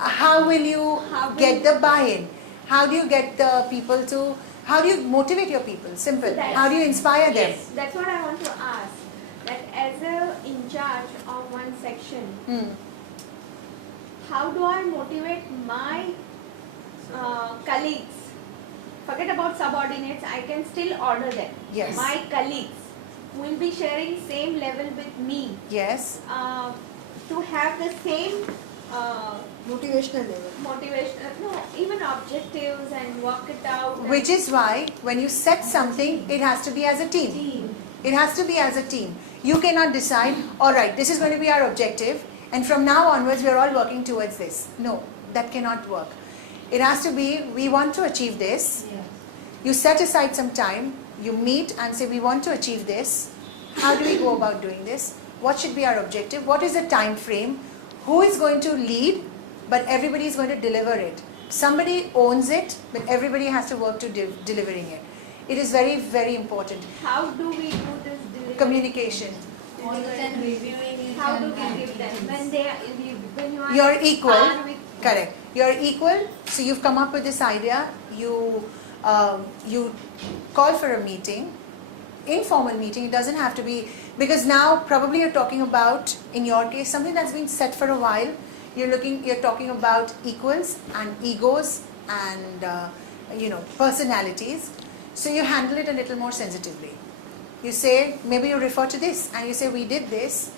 How will you get the buy-in? How do you get the people to, how do you motivate your people? Simple. How do you inspire them? Yes, that's what I want to ask. That as a in charge of one section, how do I motivate my colleagues? Forget about subordinates, I can still order them. Yes. My colleagues will be sharing same level with me. Yes. To have the same Motivational level. no, even objectives and work it out. Which is why when you set something, it has to be as a team. It has to be as a team. You cannot decide, all right, this is going to be our objective, and from now onwards we are all working towards this. No, that cannot work. It has to be, we want to achieve this. Yeah. You set aside some time, you meet and say, we want to achieve this. How do we go about doing this? What should be our objective? What is the time frame? Who is going to lead? But everybody is going to deliver it. Somebody owns it, but everybody has to work to delivering it. It is very, very important. How do we do this delivery? Communication. All the time reviewing it. How do and we give them when when you are You're equal. are with Correct. You're equal. So you've come up with this idea. You call for a meeting, informal meeting. It doesn't have to be, because now probably you're talking about, in your case, something that's been set for a while. You're talking about equals and egos and personalities. So you handle it a little more sensitively. You say, maybe you refer to this and you say, we did this,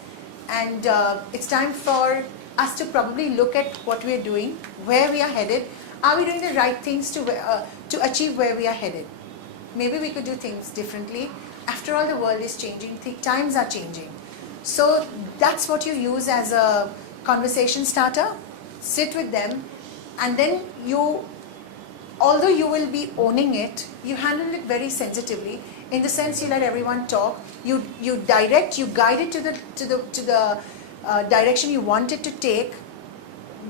and it's time for us to probably look at what we are doing, where we are headed. Are we doing the right things to achieve where we are headed? Maybe we could do things differently. After all, the world is changing, times are changing. So that's what you use as a conversation starter. Sit with them, and then although you will be owning it, you handle it very sensitively, in the sense you let everyone talk, you direct, you guide it to the direction you want it to take,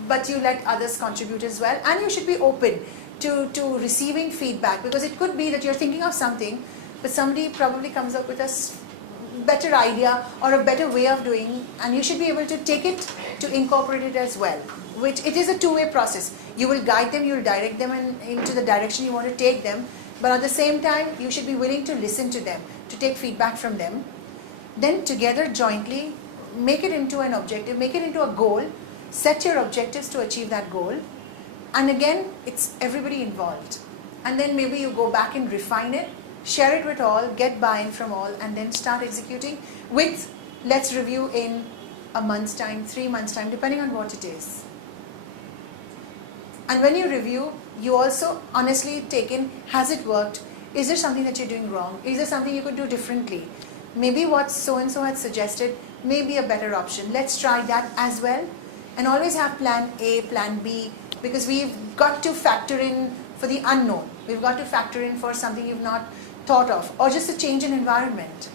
but you let others contribute as well, and you should be open to receiving feedback, because it could be that you're thinking of something, but somebody probably comes up with a better idea or a better way of doing, and you should be able to take it to incorporate it as well. Which it is a two-way process. You will guide them, you will direct them into the direction you want to take them, but at the same time you should be willing to listen to them, to take feedback from them. Then together, jointly, make it into an objective, make it into a goal, set your objectives to achieve that goal, and again it's everybody involved. And then maybe you go back and refine it, share it with all, get buy-in from all, and then start executing with, let's review in a month's time, 3 months' time, depending on what it is. And when you review, you also honestly take in, has it worked? Is there something that you're doing wrong? Is there something you could do differently? Maybe what so-and-so had suggested may be a better option. Let's try that as well. And always have plan A, plan B, because we've got to factor in for the unknown. We've got to factor in for something you've not thought of, or just a change in environment.